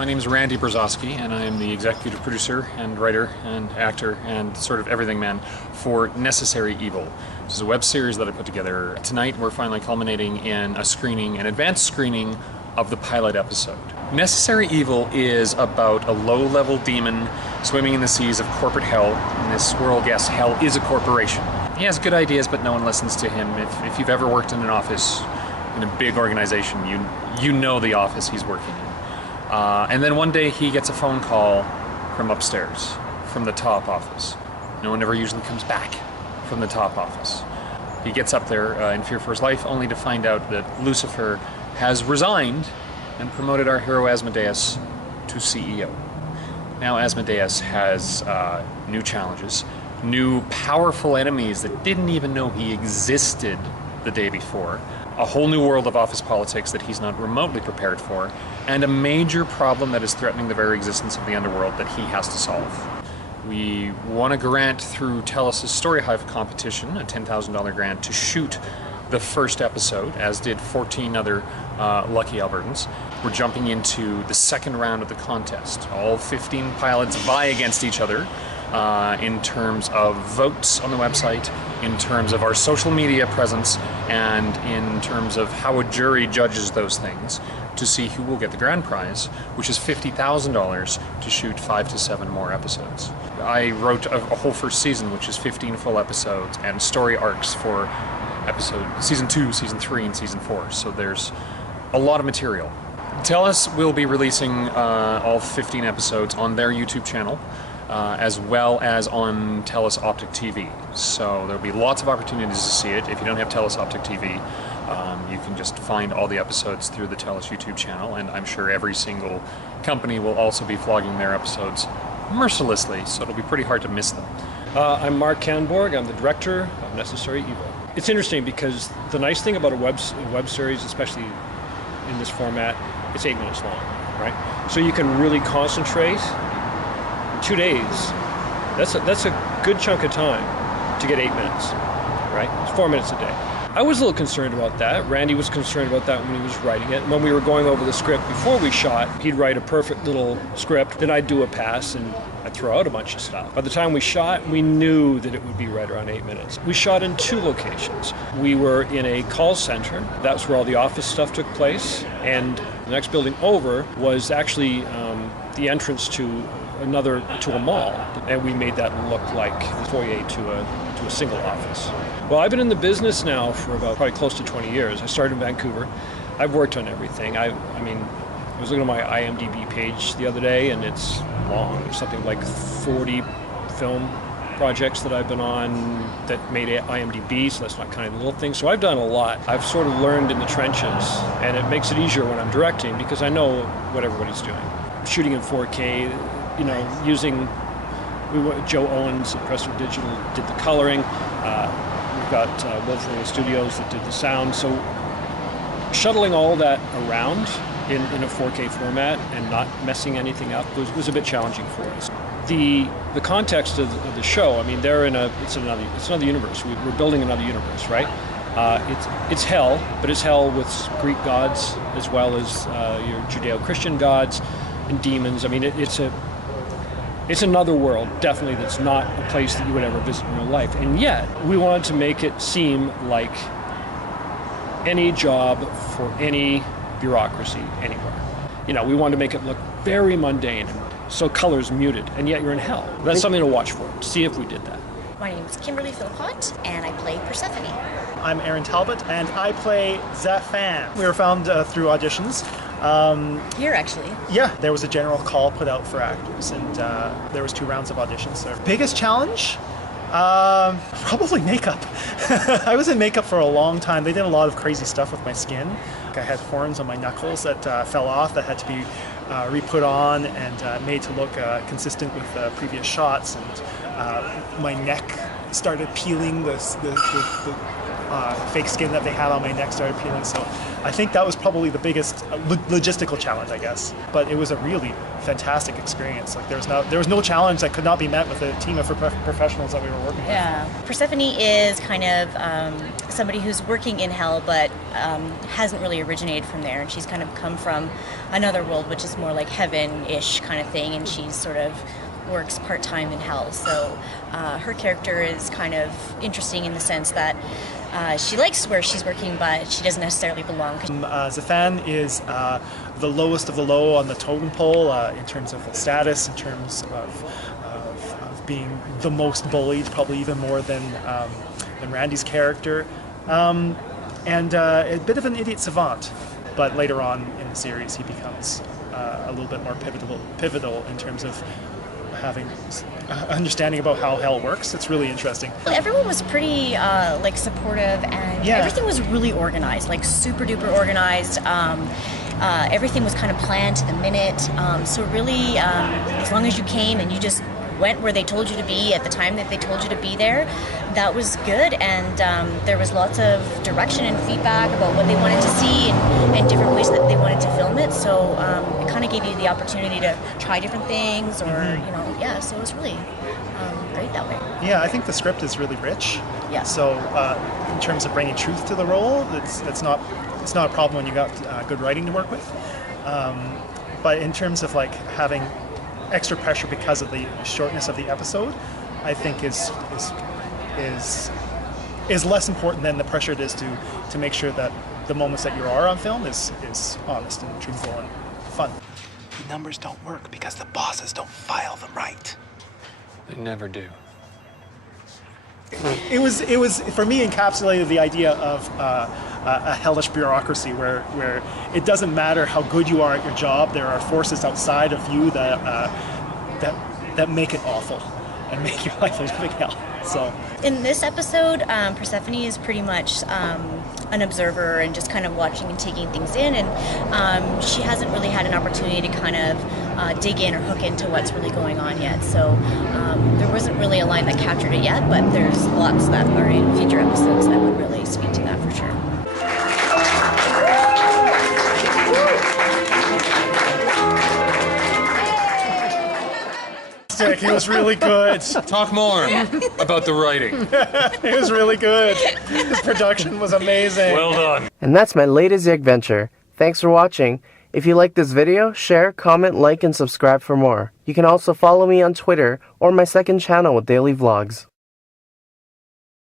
My name is Randy Brzozowski, and I am the executive producer and writer and actor and sort of everything man for Necessary Evil. This is a web series that I put together. Tonight we're finally culminating in a screening, an advanced screening of the pilot episode. Necessary Evil is about a low-level demon swimming in the seas of corporate hell. In this world, yes, hell is a corporation. He has good ideas, but no one listens to him. If you've ever worked in an office, in a big organization, you know the office he's working in. And then one day he gets a phone call from upstairs, from the top office. No one ever usually comes back from the top office. He gets up there in fear for his life, only to find out that Lucifer has resigned and promoted our hero Asmodeus to CEO. Now Asmodeus has new challenges, new powerful enemies that didn't even know he existed the day before, a whole new world of office politics that he's not remotely prepared for, and a major problem that is threatening the very existence of the underworld that he has to solve. We won a grant through TELUS's Story Hive competition, a $10,000 grant, to shoot the first episode, as did 14 other lucky Albertans. We're jumping into the second round of the contest. All 15 pilots vie against each other in terms of votes on the website, in terms of our social media presence, and in terms of how a jury judges those things to see who will get the grand prize, which is $50,000 to shoot 5 to 7 more episodes. I wrote a whole first season, which is 15 full episodes, and story arcs for season 2, season 3, and season 4. So there's a lot of material. TELUS will be releasing all 15 episodes on their YouTube channel, as well as on TELUS Optic TV. So there'll be lots of opportunities to see it. If you don't have TELUS Optic TV, you can just find all the episodes through the TELUS YouTube channel, and I'm sure every single company will also be vlogging their episodes mercilessly, so it'll be pretty hard to miss them. I'm Mark Canborg. I'm the director of Necessary Evil. It's interesting because the nice thing about a web series, especially in this format, it's 8 minutes long, right? So you can really concentrate. 2 days, that's a good chunk of time to get 8 minutes, right? It's 4 minutes a day. I was a little concerned about that. Randy was concerned about that when he was writing it. When we were going over the script before we shot, he'd write a perfect little script, then I'd do a pass and I'd throw out a bunch of stuff. By the time we shot, we knew that it would be right around 8 minutes. We shot in 2 locations. We were in a call center. That's where all the office stuff took place. And the next building over was actually the entrance to a mall, and we made that look like the foyer to a single office. Well, I've been in the business now for about probably close to 20 years. I started in Vancouver. I've worked on everything. I was looking at my IMDb page the other day, and it's long. There's something like 40 film projects that I've been on that made IMDb, so that's not kind of the little thing. So I've done a lot. I've sort of learned in the trenches, and it makes it easier when I'm directing because I know what everybody's doing. Shooting in 4K, using Joe Owens at Presto Digital did the coloring. We've got Wolfram Studios that did the sound. So shuttling all that around in a 4K format and not messing anything up was a bit challenging for us. The context of the show, they're it's another universe. We're building another universe, right? It's hell, but it's hell with Greek gods as well as your Judeo-Christian gods and demons. It's another world, definitely, that's not a place that you would ever visit in real life. And yet, we wanted to make it seem like any job for any bureaucracy anywhere. We wanted to make it look very mundane, and so colors muted, and yet you're in hell. That's something to watch for, to see if we did that. My name is Kimberly Philpott, and I play Persephone. I'm Aaron Talbot, and I play Zaphan. We were found through auditions. Here, actually. Yeah, there was a general call put out for actors, and there was 2 rounds of auditions. Their biggest challenge? Probably makeup. I was in makeup for a long time. They did a lot of crazy stuff with my skin. I had horns on my knuckles that fell off that had to be re-put on and made to look consistent with previous shots. And my neck started peeling. The fake skin that they had on my neck started peeling. So I think that was probably the biggest logistical challenge, I guess. But it was a really fantastic experience. Like there was no challenge that could not be met with a team of professionals that we were working with. Yeah, Persephone is kind of somebody who's working in hell, but hasn't really originated from there, and she's kind of come from another world, which is more like heaven-ish kind of thing, and she's sort of works part-time in hell. So her character is kind of interesting in the sense that she likes where she's working, but she doesn't necessarily belong. Zafan is the lowest of the low on the totem pole in terms of status, in terms of being the most bullied, probably even more than Randy's character, and a bit of an idiot savant. But later on in the series, he becomes a little bit more pivotal in terms of having understanding about how hell works. It's really interesting. Everyone was pretty like supportive, and everything was really organized, like super duper organized. Everything was kind of planned to the minute. So really, as long as you came and you just went where they told you to be at the time that they told you to be there, that was good. And there was lots of direction and feedback about what they wanted to see and different ways that they wanted to film it. So it kind of gave you the opportunity to try different things, or so it was really great that way. Yeah, I think the script is really rich. Yeah. So in terms of bringing truth to the role, it's not a problem when you got good writing to work with. But in terms of like having extra pressure because of the shortness of the episode, I think is less important than the pressure it is to make sure that the moments that you are on film is honest and truthful and fun. The numbers don't work because the bosses don't file them right. They never do. It was for me encapsulated the idea of a hellish bureaucracy where it doesn't matter how good you are at your job, there are forces outside of you that make it awful and make your life a living hell. So in this episode, Persephone is pretty much an observer and just kind of watching and taking things in, and she hasn't really had an opportunity to kind of dig in or hook into what's really going on yet. So there wasn't really a line that captured it yet, but there's lots that are in future episodes that would really speak to that for sure. It was really good. Talk more about the writing. It was really good. His production was amazing. Well done. And that's my latest Yegventure. Thanks for watching. If you like this video, share, comment, like, and subscribe for more. You can also follow me on Twitter or my second channel with daily vlogs.